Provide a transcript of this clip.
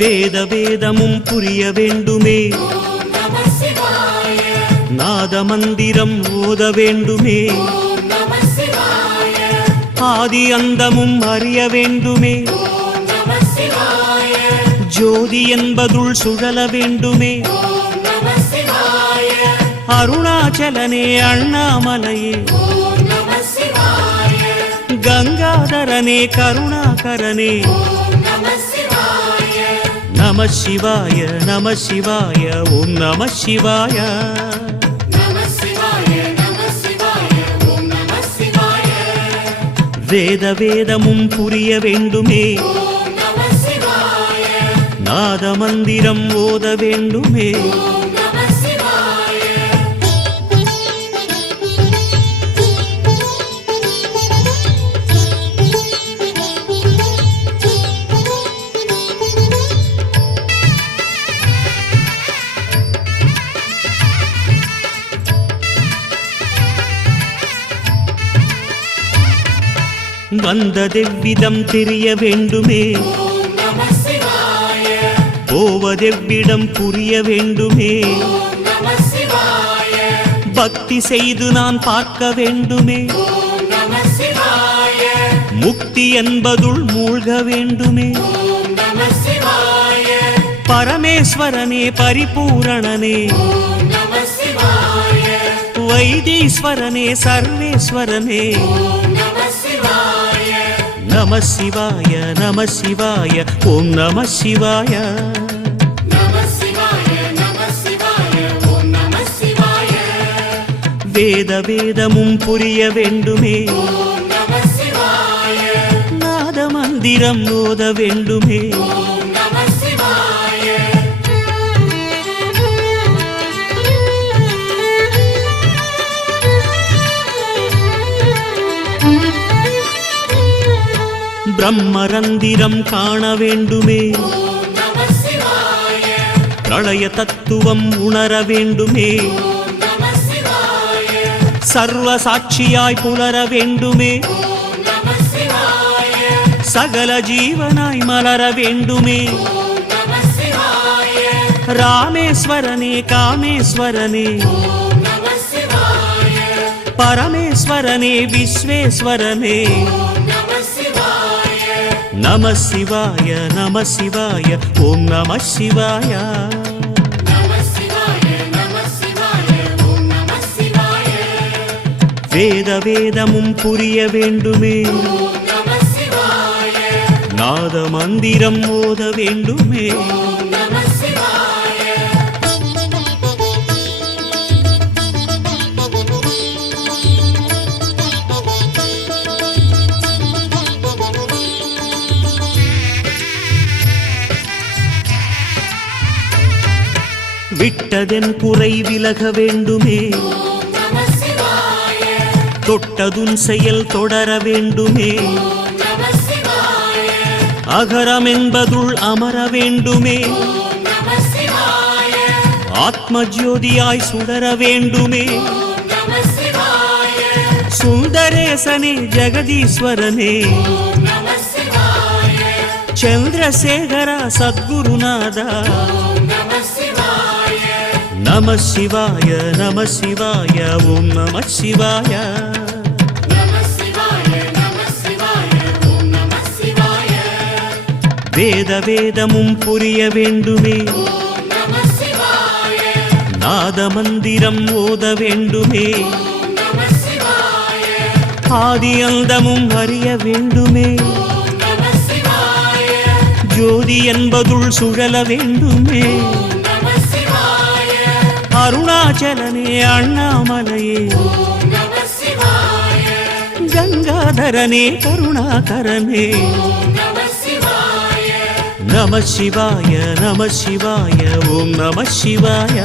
வேத வேதமும் புரிய வேண்டுமே. நாத மந்திரம் ஓத வேண்டுமே. ஆதி அந்தமும் அறிய வேண்டுமே. ஜோதி என்பதுள் சுழல வேண்டுமே. அருணாச்சலனே அண்ணாமலையே. கங்காதரனே கருணாகரனே. நம சிவாய நம சிவாய ஓம் நம சிவாய. வேத வேதமும் புரிய வேண்டுமே. நாத மந்திரம் ஓத வேண்டுமே. வந்ததெவ்விதம் தெரிய வேண்டுமே. போவதெவ்விடம் புரிய வேண்டுமே. பக்தி செய்து நான் பார்க்க வேண்டுமே. முக்தி என்பதுள் மூழ்க வேண்டுமே. பரமேஸ்வரனே பரிபூரணனே. வைத்தீஸ்வரனே சர்வேஸ்வரனே. நம சிவாய நம சிவாய ஓம் நம சிவாய. வேத வேதமும் புரிய வேண்டுமே. நாத மந்திரம் ஓத வேண்டுமே. பிரம்மரந்திரம் காண வேண்டுமே. பிரளய தத்துவம் உணர வேண்டுமே. சர்வ சாட்சியாய் புலர வேண்டுமே. சகல ஜீவனாய் மலர வேண்டுமே. ராமேஸ்வரனே காமேஸ்வரனே. பரமேஸ்வரனே விஸ்வேஸ்வரனே. நம சிவாய நம சிவாய ஓம் நம சிவாய. வேத வேதமும் புரிய வேண்டுமே. நாத மந்திரம் ஓத வேண்டுமே. விட்டதென் குறை விலக வேண்டுமே தொட்டதுன் செயல் தொடர வேண்டுமே அகரம் என்பதுள் அமர வேண்டுமே ஆத்ம ஜோதியாய் சுடர வேண்டுமே சுந்தரேசனே ஜெகதீஸ்வரனே ಚಂದ್ರಶೇಖರ ಸದ್ಗುರುನಾಥ நம சிவாய நம சிவாய ஓம் நம சிவாய. வேத வேதமும் புரிய வேண்டுமே. நாத மந்திரம் ஓத வேண்டுமே. ஆதி அந்தமும் அறிய வேண்டுமே. ஜோதி என்பதுள் சுழல வேண்டுமே. அருணாச்சலனே அண்ணாமலையே கங்காதரனே கருணாகரனே நம சிவாய நம சிவாய ஓம் நம சிவாய